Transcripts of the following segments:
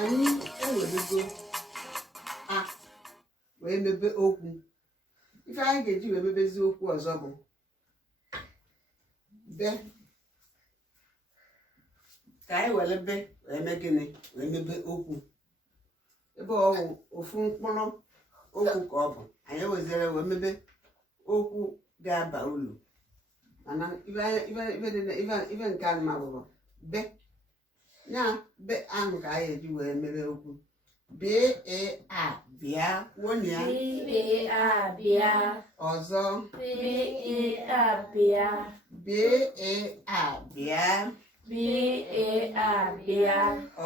Anyị ewerego a wee mebe okwu. Ife anyị ga-eji wee mebezi okwu ọzọ bụ be. Ka anyị were be wee mee gịnị wee mebe okwu. Ebe ọ bụ ofu mkpụrụ okwu ka ọ bụ, anyị wezere wee mebe okwu ga-aba ulu. Mana ife nke a bụ be. Ya be ahụ ka anyị eji wee mebe okwu. B-A-A bịa wonya. B-A-A bịa. Ọzọ. B-A-A bịa. B-A-A bịa. B-A-A bịa.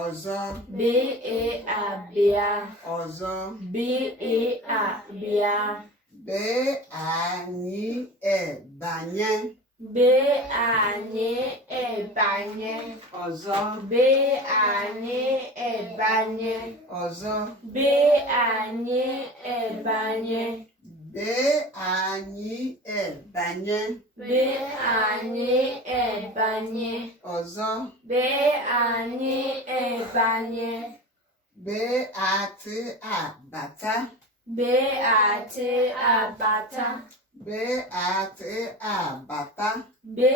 Ọzọ. B-A-A bịa. Ọzọ. B-A-A bịa. Be anyị ebanye. Be anyị ebanye. Ọzọ. Be anyị ebanye. Ọzọ. Be anyị ebanye. Be anyị ebanye. Be anyị ebanye. Ọzọ. Be anyị ebanye. Be atị abata. Be atị abata. Be atị abata. Be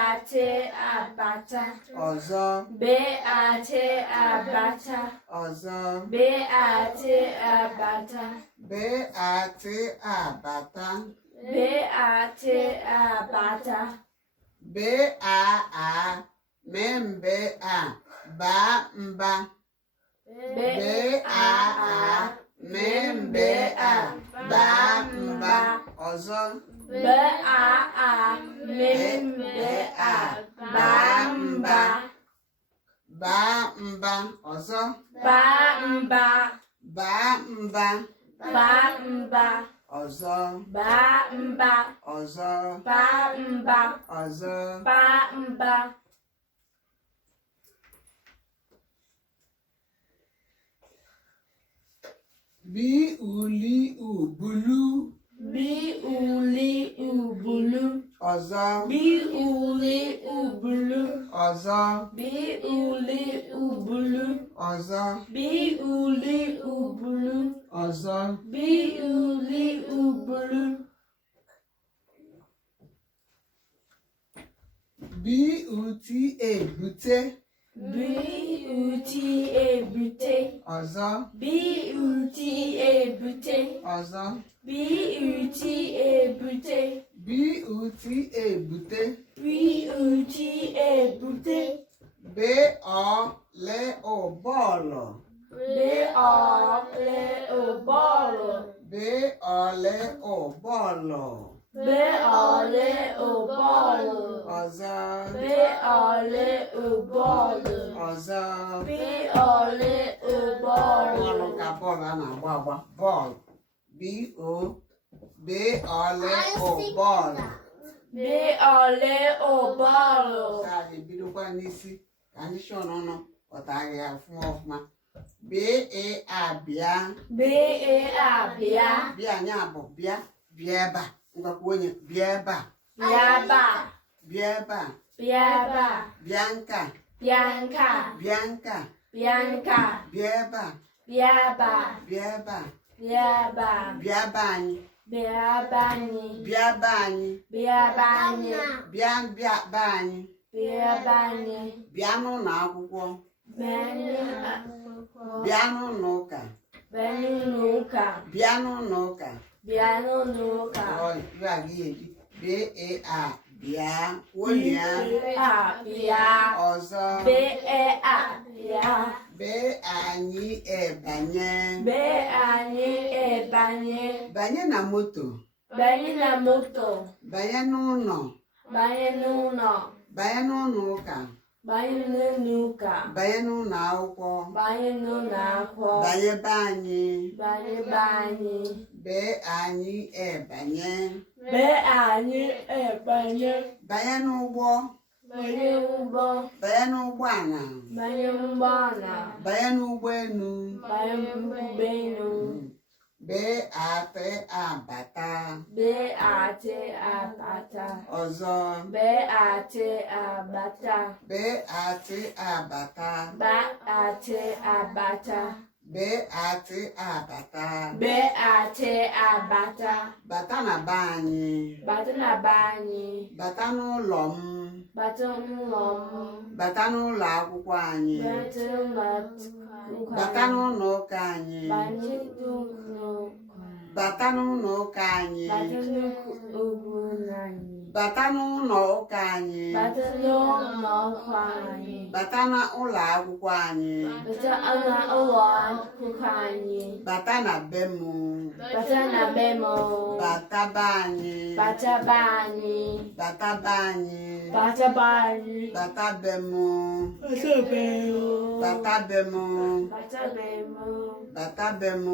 atị abata. Ọzọ. Be atị abata. Ọzọ. Be atị abata. Be atị abata. Be atị abata. Be a membe a ba mba. Be a membe a ba mba. Ọzọ. Be a membe a ba mba. Ba mba. Ọzọ. Ba mba. Ba mba. Ba mba. Ọzọ. Ba mba. Ọzọ. Ba mba. Ọzọ. Ba mba. Bi uli ubulu. Bi uli ubulu. Ọzọ. Bi uli ubulu. Ọzọ. Bi uli ubulu. Ọzọ. Bi uli ubulu. Ọzọ. Bi uli ubulu. Bi uti ebute. Bi uti ebute. Ọzọ. Bi uti ebute. Ọzọ. Bi uti ebute. Bi uti ebute. Bi uti ebute. Be ọ le o bọọlụ. Be ọle ụbọọlụ. Be ọ le o bọọlụ. Be ọle ụbọọlụ. Ọzọ. Be ọle ụbọọlụ. Ọzọ. Be ọle ụbọọlụ. Ọrụ ka bọọlụ a na-agba agba. Bọọlụ. B-O. Be ọ le o bọọlụ. Be ọle ụbọọlụ. Ka a ga-ebidokwa n'isi ka ndị shọn ọnụ ọtaghi ya ọfụma. B-A-A bịa. B-A-A bịa. Bịa anya bụ bịa. Bịa ebe a. Ngwakwa onye bịa ebe a. Bịa ebe a. Bịa ebe a. Bịa ebe a. Bịa nka. Bịa nka. Bịa nka. Bịa nka. Bịa ebe a. Bịa ebe a. Bịa ebe a. Bịa ebe a. Bịa be anyị. Bịa be anyị. Bịa be anyị. Bịa be anyị. Bịa be anyị. Bịa be anyị. Bịa n'ụlọ akwụkwọ. Bịa n'akwụkwọ. Bịa n'ụlọ ụka. Bịa n'ụlọ ụka. Bịa n'ụlọ ụka. Bịa n'ụlọ ụka. Iwe a gị eji. B-A-A bịa. Wonya. B-A bịa. Ọzọ. B-A bịa. Be anyị ebanye. Be anyị ebanye. Banye na moto. Banye na moto. Banye n'ụlọ. Banye n'ụlọ. Banye n'ụlọ ụka. banye n'ụka, banye n'ụlọ akwụkwọ, banye n'ụlọ akwụkwọ, banye be anyị, banye be anyị, bee anyị ebanye, bee anyị ebanye, banye n'ụgbọ, banye ụgbọ, banye n'ụgbọala, banye ụgbọala, banye n'ụgbọelu, banye ụgbọelu, bee ate abata, bee ate abata, ọzọ, bee ate abata, bee ate abata, bee ate abata, bee ate abata, bee ate abata, bata na be anyị, bata na be anyị, bata n'ụlọ m, bata n'ụlọ m, bata n'ụlọ akwụkwọ anyị, bata n'ụlọ ụka bata anyị, n'ụlọ ụka anyị, banye n'ụlọ bata n'ụlọ ụka anyị, bata n'ụlọ anyị, bata n'ụlọ ụka anyị, bata n'ụlọ ụka anyị, bata n'ụlọ akwụkwọ anyị, bata n'ụlọ akwụkwọ anyị, bata na be m, bata na be m, bata be anyị, bata be anyị, bata be anyị, bata be anyị, bata be m, bata be m, bata be m, bata be m, bata be m.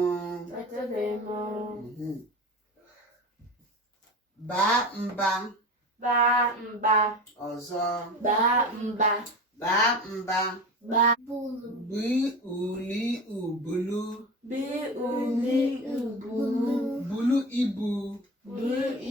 bata be m, baa mba, baa mba, ọzọ, baa mba, baa mba, baa bii uli ubulu, bi uli ubulu, bulu ibu, bu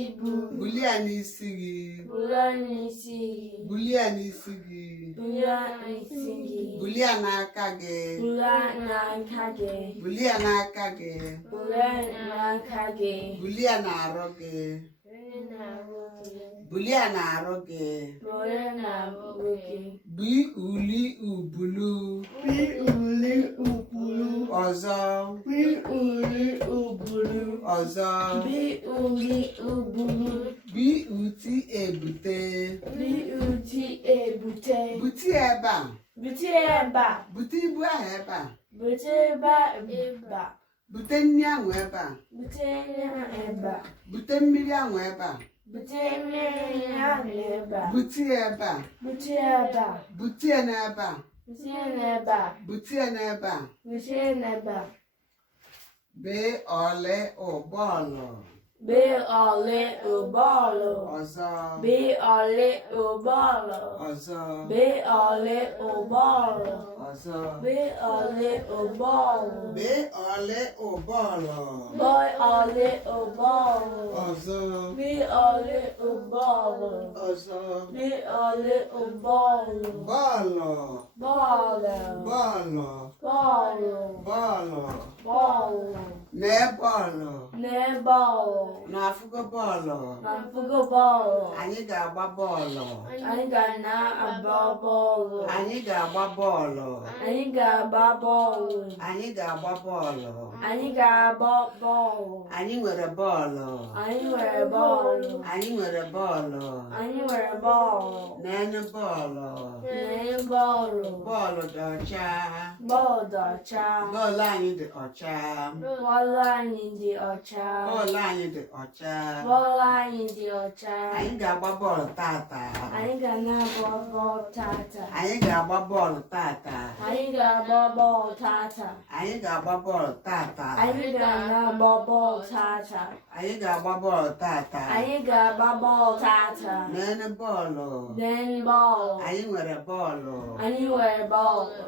ibu, bulie n'isi gị, bulie n'isi gị, bulie n'isi gị, bulie n'isi gị, bulie n'aka gị, bulie n'aka gị, bulie n'aka gị, bulie n'aka gị, bulie n'arụ gị, bulie n'arụ gị, bulie n'arụ gị, bii uli ubulu, bi uli ubulu, ọzọ, bi uli ubulu, ọzọ, bi uli ubulu, bii uti ebute, bi uti ebute, buti ebe a, bute ebe a, bute ibu ahụ ebe a, bute ebe a, bute nri ahụ ebe a, bute ebe a, bute mmiri ahụ ebe a, bute mmiri ahụ ebe a, bute ebe a, bute ebe a, butie n'ebe a, bute n'ebe a, butie n'ebe a, bute n'ebe a, bee ole ụgbọọlụ, bee ole ụgbọọlụ, ọzọ, bee ole ụgbọọlụ, ọzọ, bee ole ụgbọọlụ, ọzọ, bee ole ụgbọọlụ, bee ole ụgbọọlụ, bee ole ụgbọọlụ, ọzọ, bee ole ụgbọọlụ, ọzọ, bee ole ụgbọọlụ, bọọlụ, bọọlụ, bọọlụ, bọọlụ, bọọlụ, bọọlụ, nee bọọlụ, bọọlụ, na-afụgo bọọlụ, na mfugo bọọlụ, anyị ga-agba bọọlụ, anyị ga na-agba bọọlụ, anyị ga-agba bọọlụ, anyị ga-agba bọọlụ, anyị ga-agba bọọlụ, anyị ga-agba bọọlụ, anyị nwere bọọlụ, anyị nwere bọọlụ, anyị nwere bọọlụ, anyị nwere bọọlụ, n'enu bọọlụ, na bọọlụ, bọọlụ dị ọcha, bọọlụ dị ọcha, bọọlụ anyị dị ọcha, bọọlụ anyị dị ọcha, bọọlụ anyị dị ọcha, bọọlụ anyị dị ọcha, anyị ga-agba bọọlụ tata, anyị ga na-agba bọọlụ tata, anyị ga-agba bọọlụ tata, anyị ga-agba bọọlụ tata, anyị ga-agba bọọlụ tata, anyị ga na-agba bọọlụ tata, anyị ga-agba bọọlụ tata, anyị ga-agba bọọlụ tata, n'enu bọọlụ, then bọọlụ, anyị nwere bọọlụ. anyị nwere bọọlụ.